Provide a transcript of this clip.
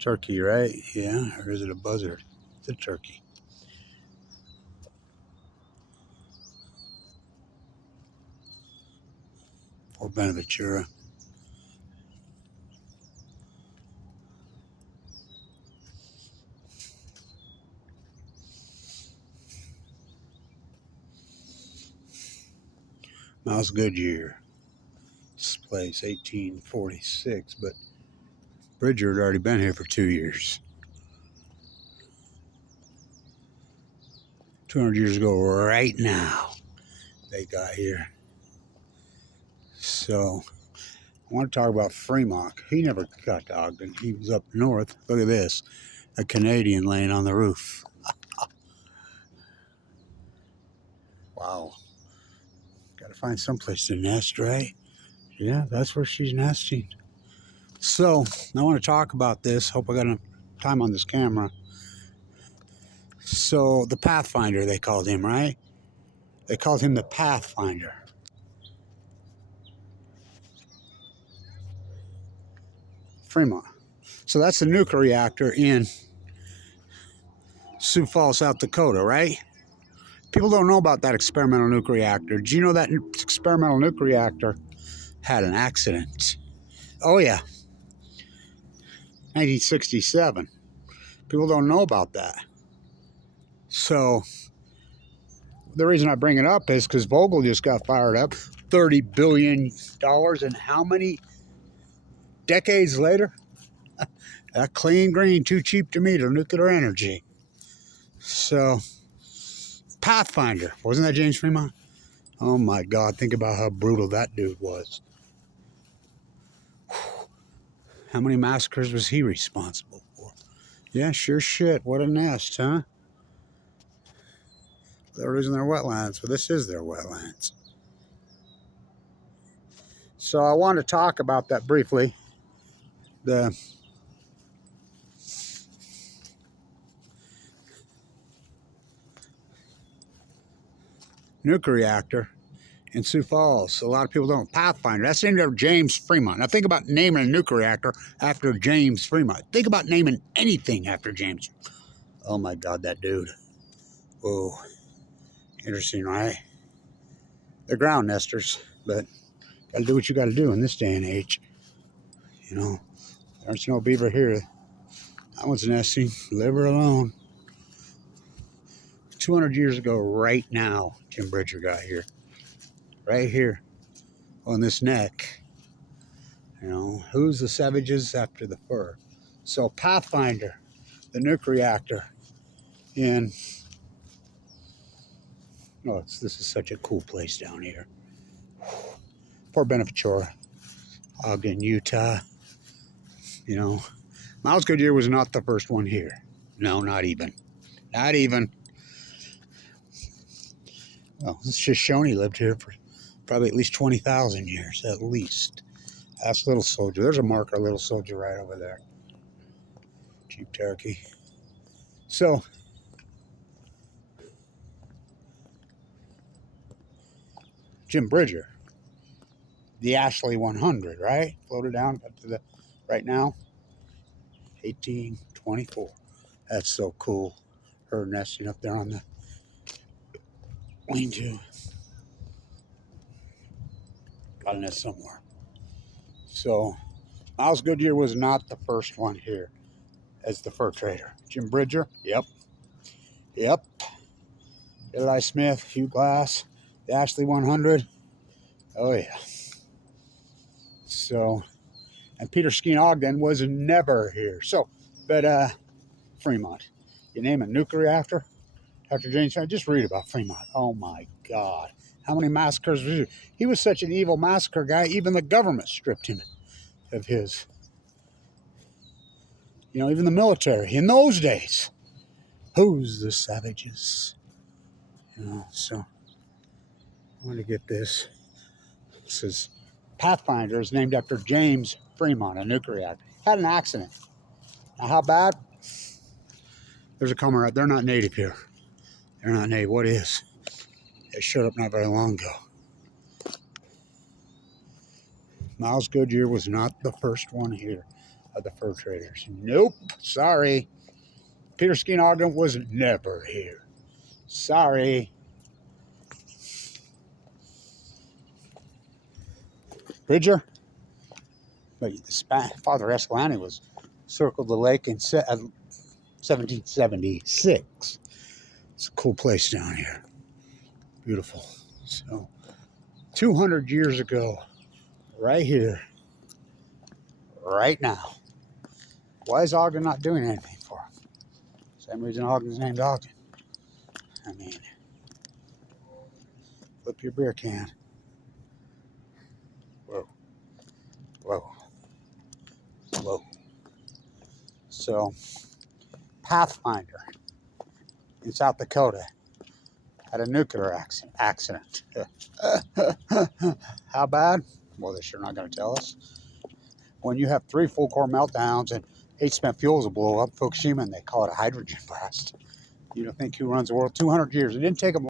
Turkey, right? Yeah, or is it a buzzard? It's a turkey. Fort Benaventura. Miles Goodyear. This place, 1846, but Bridger had already been here for 2 years. 200 years ago, right now, they got here. So, I want to talk about Fremont. He never got to Ogden. He was up north. Look at this. A Canadian laying on the roof. Wow. Got to find someplace to nest, right? Yeah, that's where she's nesting. So, I want to talk about this. Hope I got enough time on this camera. So, the Pathfinder, they called him, right? They called him the Pathfinder. Fremont. So, that's the nuclear reactor in Sioux Falls, South Dakota, right? People don't know about that experimental nuclear reactor. Did you know that experimental nuclear reactor had an accident? Oh, yeah. 1967. People don't know about that. So, the reason I bring it up is because Vogel just got fired up. $30 billion, and how many decades later? That clean green, too cheap to meter, nuclear energy. So, Pathfinder, wasn't that James Fremont? Oh my God, think about how brutal that dude was. How many massacres was he responsible for? Yeah, sure shit. What a nest, huh? They're losing their wetlands, but this is their wetlands. So I want to talk about that briefly. The nuclear reactor in Sioux Falls. A lot of people don't. Pathfinder, that's named after James Fremont. Now think about naming a nuclear reactor after James Fremont. Think about naming anything after James. Oh my God, that dude. Whoa. Interesting, right? They're ground nesters, but gotta do what you gotta do in this day and age. You know, there's no beaver here. That one's nesting. Leave her alone. 200 years ago, right now, Jim Bridger got here. Right here on this neck. You know, who's the savages after the fur? So Pathfinder, the nuclear reactor in, oh, this is such a cool place down here. Fort Benaventura, Ogden, Utah. You know, Miles Goodyear was not the first one here. No, not even. Not even. Well, this Shoshone lived here for probably at least 20,000 years, at least. That's Little Soldier. There's a marker, Little Soldier, right over there. Jeep Cherokee. So, Jim Bridger, the Ashley 100, right? Floated down up to the, right now, 1824. That's so cool. Her nesting up there on the lean-to. Got a nest somewhere. So, Miles Goodyear was not the first one here as the fur trader. Jim Bridger, yep. Yep. Eli Smith, Hugh Glass, the Ashley 100. Oh, yeah. So, and Peter Skeen Ogden was never here. So, but Fremont. You name a nuclear reactor after James Fremont, just read about Fremont. Oh, my God. How many massacres? He was such an evil massacre guy, even the government stripped him of his. You know, even the military in those days. Who's the savages? You know, so I want to get this. This is Pathfinder is named after James Fremont, a nuclear reactor. Had an accident. Now, how bad? There's a comment right. They're not native here. They're not native. What is? It showed up not very long ago. Miles Goodyear was not the first one here. of the fur traders. Nope, sorry. Peter Skeen Ogden was never here. Sorry. Bridger? But Father Escalante was circled the lake in 1776. It's a cool place down here. Beautiful. So, 200 years ago, right here, right now. Why is Ogden not doing anything for him? Same reason Ogden's named Ogden. I mean, flip your beer can. Whoa. Whoa. Whoa. So, Pathfinder in South Dakota had a nuclear accident. How bad? Well, they're sure not going to tell us. When you have 3 full core meltdowns and 8 spent fuels will blow up, Fukushima, and they call it a hydrogen blast. You don't think who runs the world? 200 years. It didn't take them